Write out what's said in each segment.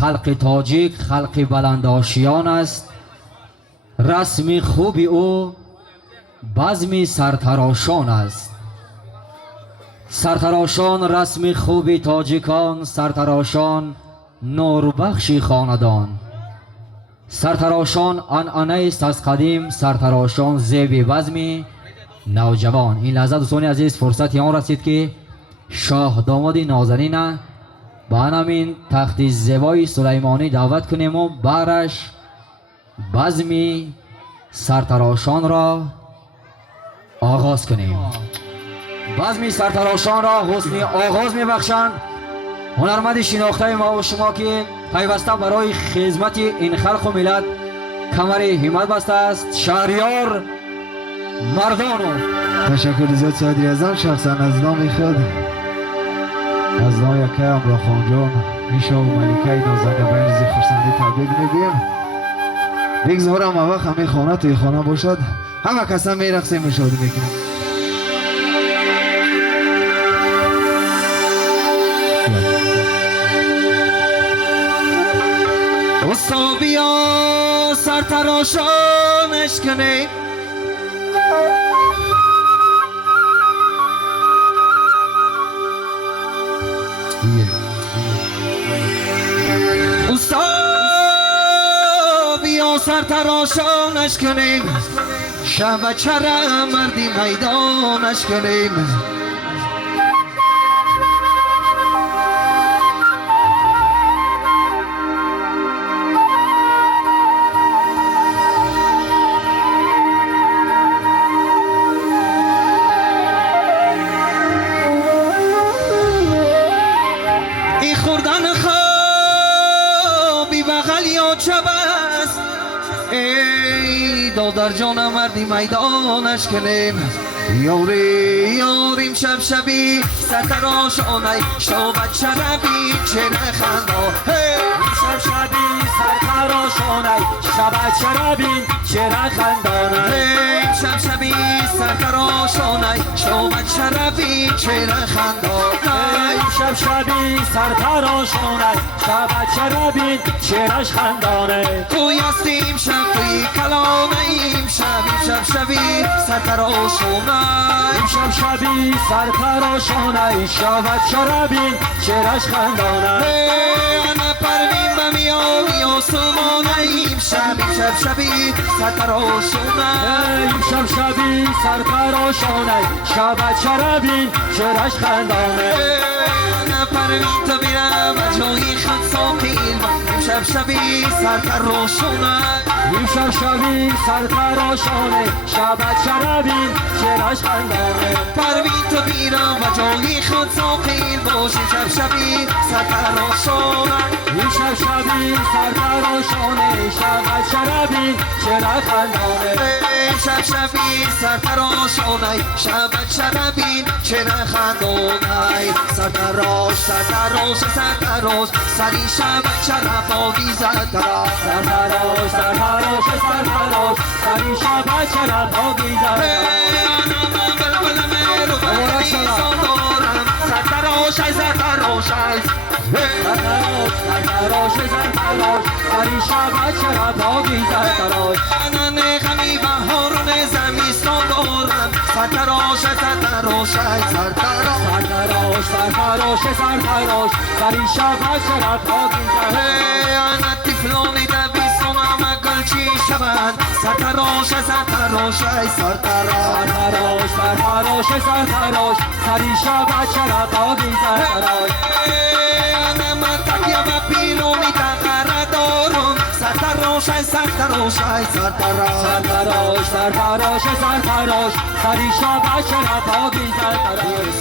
خلق تاجیک خلق بلنداشیان است. رسم خوب او بزم سرتراشان است. سرتراشان رسم خوب تاجیکان، سرتراشان نوربخشی خاندان. سرتراشان عنعنه است از قدیم، سرتراشان زیب بزم نوجوان. این لحظه دوستان عزیز فرصت آن رسید که شاه داماد نازنین به همین تخت زیبای سلیمانی دعوت کنیم و برش بزم سرتراشان را آغاز کنیم. بزم سرتراشان را حسن آغاز میبخشند هنرمند شناخته ما و شما که پیوسته برای خدمت این خلق و ملت کمر همت بسته است. شهریار مردانو. تشکر زیاد صدری ازم شخصا از نام خود، از نام یکه امرا خانجان میشا و ملکه نازنده برزی خورسندی تبریک میگیم. بگذارم وقت همه خانه توی خانه باشد، همه کسا میرقصیم و شادی میکنیم. دوستا بیا سرتراشانش کنیم، دوستا بیا سرتراشانش کنیم، شب چرا مردی میدانش کنیم. در جان مردی میدانش کنیم. یاری یاریم شب شبی سرتراشانه شوبت شربی چه خندا. شب شبی سرتراشانه شبت شربی چه خندانه. شب شبی سرتراشانه شوبت شربی چه خندا. شب شبی سرتراشانه شبت شربی چهرش خندانه. توی هستیم شب توی کلانه ایم شب شبی سرتراشانه. شب شبی سرتراشانه شبت شربی چهرش خندانه. انا پروین بمیانی آسمانه ایم شب شبی سرتراشانه. شب شبی سرتراشانه شبت شربی چهرش خندانه. پروین تو بیرم و جایی خود ساقیل شب شبی سرتراشانه. شب شبی سرتراشانه شبت شربی چهرش خندانه. پروین تو بیرم و جایی خود ساقیل باشیم شب شبی سرتراشانه. شب شبی سرتراشانه شبت شربی چهرش خندانه. شب شبی سرتراشانه شبت شربی چهره خندانه. سرتراش سرتراش سرتراش سری شبت شرب آویزد دراش. سرتراش سرتراش سرتراش سری شبت شرب آویزد انا بلبل میرو بریزان دارم سرتراش سرتراش سرتراش سرتراش سرتراش سری شبت شرب آویزد دراش. انا نغمی بهارون زمستان دارم سرتراش سرتراش سرتراش سرتراش سرتراش سرتراش سری شبت شرب آویزد. انا طفلانی دبیستان همه گلچی شوند سرتراش سرتراش سرتراش سرتراش سرتراش سرتراش سری شبت شرب آویزد دراش. انا من تکیه و پیلونی تقره دارم سرتراش سرتراش سرتراش سرتراش سرتراش سرتراش سری شبت شرب آویزد دراش.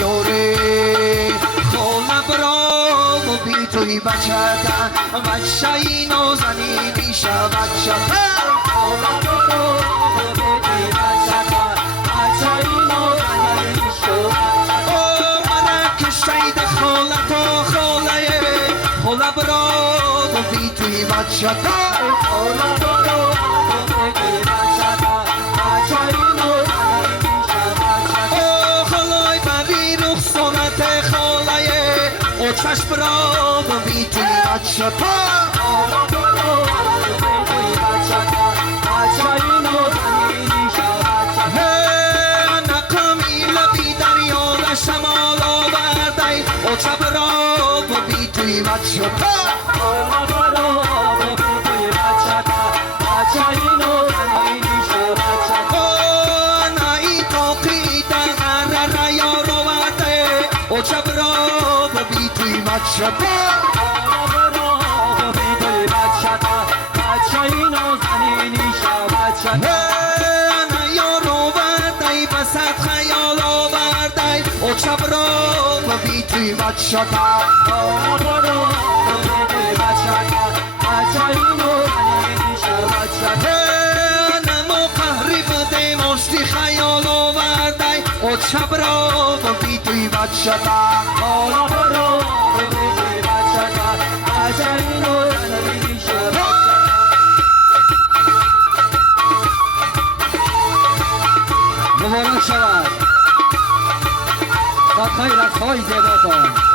یوری خولا برام و بی توی بچه ای نازنینی شا بچه خولا برام و بی توی بچه ای نازنینی شا خولا برام و بی توی بچه خولا برام و بی توی بچه ای نازنینی شا بچه خلای بری رخصانت خالای او چشم برام و بی توی بچه خولا برام و بی توی بچه ای نازنینی شا بچه نقامی لبی دریا شمال آورده او چشم برام و بی توی بچه خولا برام و بی توی بچه ای نازنینی شا بچه نایی توقی در ریار آورده او چشم برام و بی توی بچه خولا برام و بی توی بچه ای نازنینی شا بچه نیار آورده بسد خیال آورده او چشم برام و بی توی بچه خولا برام و بی توی بچه ای نازنینی شا بچه نمو قهری بده مشتی خیال آورده او چشم برام و بی توی بچه خولا برام و بی توی بچه ای نازنینی شا بچه مبارک شود. خیر از های زیباتان